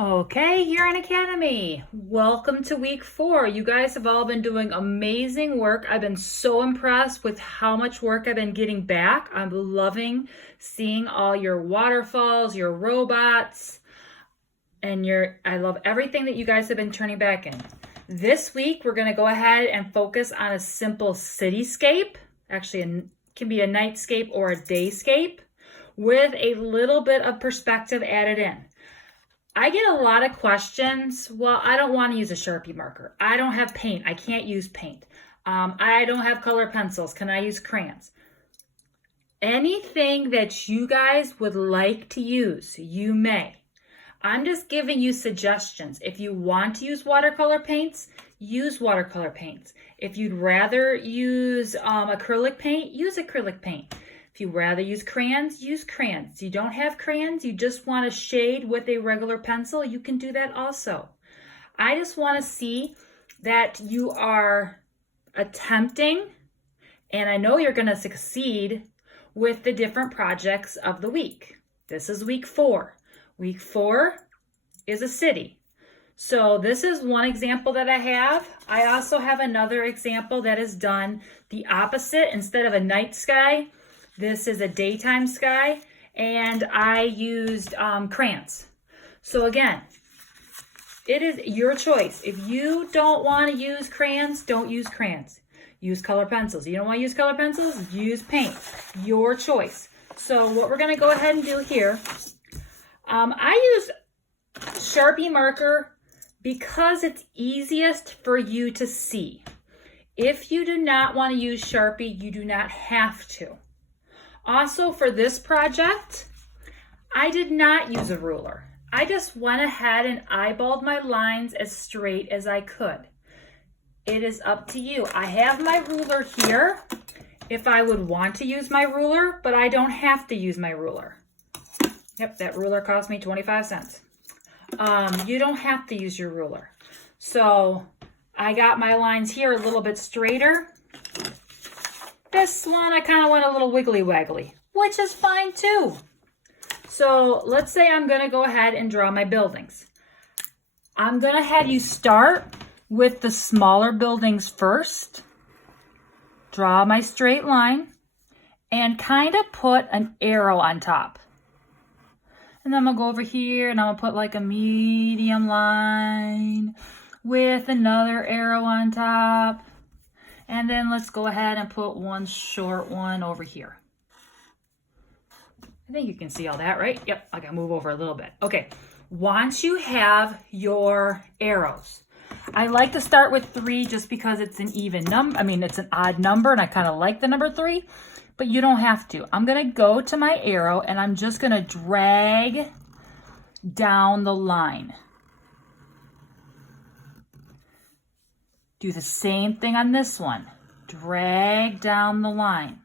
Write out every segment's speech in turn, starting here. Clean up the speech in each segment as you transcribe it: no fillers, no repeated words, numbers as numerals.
Okay, here in Academy. Welcome to week 4. You guys have all been doing amazing work. I've been so impressed with how much work I've been getting back. I'm loving seeing all your waterfalls, your robots, and I love everything that you guys have been turning back in. This week, we're going to go ahead and focus on a simple cityscape. Actually, it can be a nightscape or a dayscape with a little bit of perspective added in. I get a lot of questions. Well, I don't want to use a Sharpie marker. I don't have paint. I can't use paint. I don't have color pencils. Can I use crayons? Anything that you guys would like to use, you may. I'm just giving you suggestions. If you want to use watercolor paints, use watercolor paints. If you'd rather use acrylic paint, use acrylic paint. If you'd rather use crayons, use crayons. You don't have crayons, you just want to shade with a regular pencil, you can do that also. I just want to see that you are attempting, and I know you're going to succeed with the different projects of the week. This is week 4. Week 4 is a city. So this is one example that I have. I also have another example that is done the opposite. Instead of a night sky, this is a daytime sky, and I used crayons. So again, it is your choice. If you don't want to use crayons, don't use crayons. Use color pencils. You don't want to use color pencils? Use paint. Your choice. So what we're going to go ahead and do here, I use Sharpie marker because it's easiest for you to see. If you do not want to use Sharpie, you do not have to. Also, for this project, I did not use a ruler. I just went ahead and eyeballed my lines as straight as I could. It is up to you. I have my ruler here if I would want to use my ruler, but I don't have to use my ruler. Yep, that ruler cost me 25 cents. You don't have to use your ruler. So I got my lines here a little bit straighter. This one, I kind of went a little wiggly waggly, which is fine too. So let's say I'm going to go ahead and draw my buildings. I'm going to have you start with the smaller buildings first. Draw my straight line and kind of put an arrow on top. And then I'm going to go over here and I'm going to put like a medium line with another arrow on top. And then let's go ahead and put one short one over here. I think you can see all that, right? Yep, I gotta move over a little bit. Okay, once you have your arrows, I like to start with 3 just because it's an even number. I mean, it's an odd number and I kind of like the number 3, but you don't have to. I'm gonna go to my arrow and I'm just gonna drag down the line. Do the same thing on this one. Drag down the line.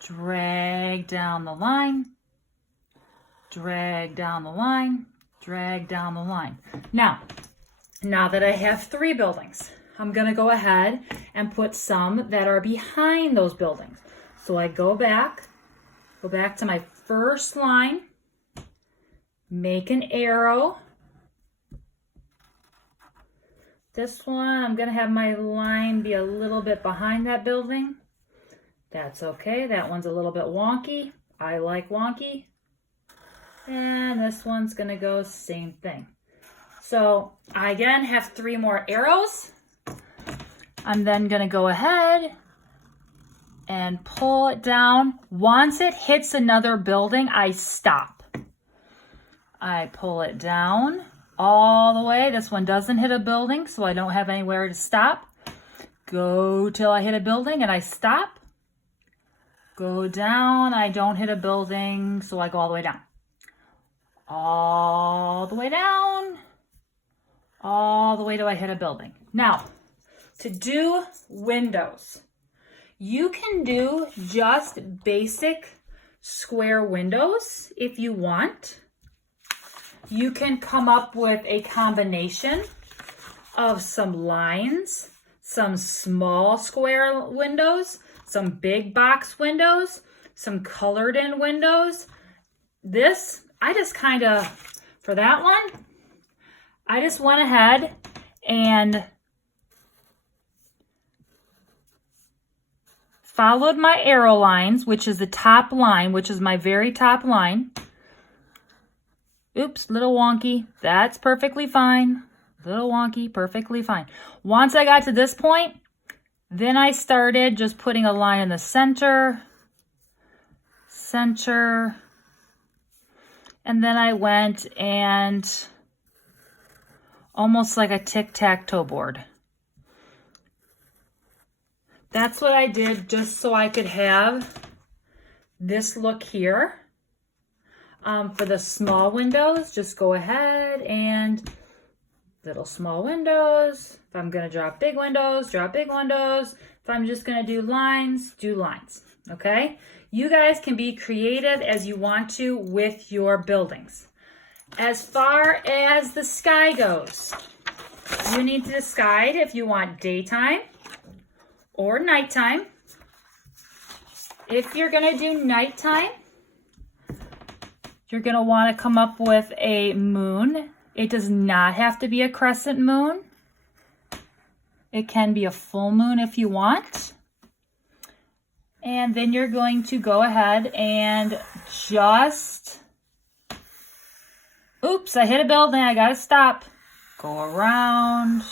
Drag down the line. Drag down the line. Drag down the line. Now that I have 3 buildings, I'm going to go ahead and put some that are behind those buildings. So I go back to my first line, make an arrow. This one, I'm going to have my line be a little bit behind that building. That's okay. That one's a little bit wonky. I like wonky. And this one's going to go same thing. So I again have 3 more arrows. I'm then going to go ahead and pull it down. Once it hits another building, I stop. I pull it down all the way. This one doesn't hit a building, so I don't have anywhere to stop. Go till I hit a building and I stop. Go down, I don't hit a building, so I go all the way down. All the way down. All the way till I hit a building. Now, to do windows, you can do just basic square windows if you want. You can come up with a combination of some lines, some small square windows, some big box windows, some colored in windows. This, I just kind of, for that one, I just went ahead and followed my arrow lines, which is the top line, which is my very top line. Oops, little wonky. That's perfectly fine. Little wonky, perfectly fine. Once I got to this point, then I started just putting a line in the center, and then I went and almost like a tic-tac-toe board. That's what I did just so I could have this look here. For the small windows, just go ahead and little small windows. If I'm gonna drop big windows, drop big windows. If I'm just gonna do lines, okay? You guys can be creative as you want to with your buildings. As far as the sky goes, you need to decide if you want daytime or nighttime. If you're gonna do nighttime, you're gonna wanna come up with a moon. It does not have to be a crescent moon. It can be a full moon if you want. And then you're going to go ahead and just, oops, I hit a building, I gotta stop. Go around.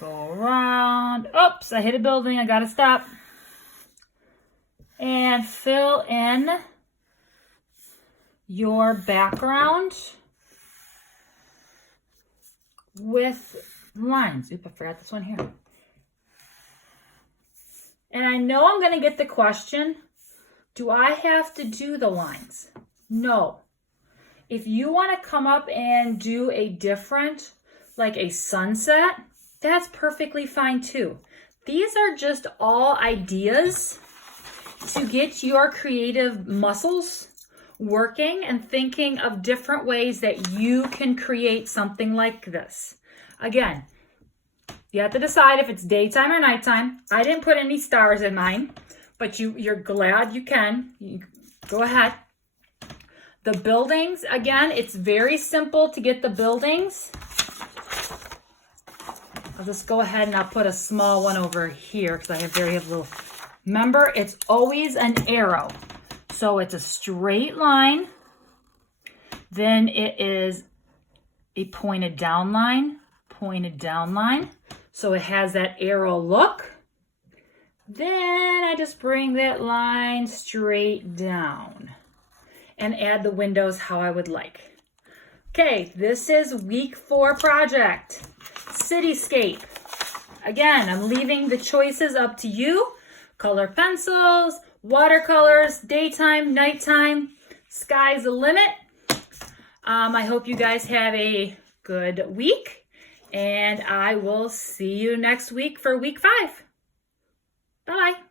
Oops, I hit a building, I gotta stop. And fill in your background with lines. Oop, I forgot this one here. And I know I'm going to get the question, do I have to do the lines? No. If you want to come up and do a different, like a sunset, that's perfectly fine too. These are just all ideas to get your creative muscles working and thinking of different ways that you can create something like this. Again, you have to decide if it's daytime or nighttime. I didn't put any stars in mine, but you're glad you can. You go ahead. The buildings, again, it's very simple to get the buildings. I'll just go ahead and I'll put a small one over here because I have very little. Remember, it's always an arrow. So it's a straight line, then it is a pointed down line. So it has that arrow look. Then I just bring that line straight down and add the windows how I would like. Okay, this is week 4 project, Cityscape. Again, I'm leaving the choices up to you. Color pencils, watercolors, daytime, nighttime, sky's the limit. I hope you guys have a good week, and I will see you next week for week 5. Bye-bye.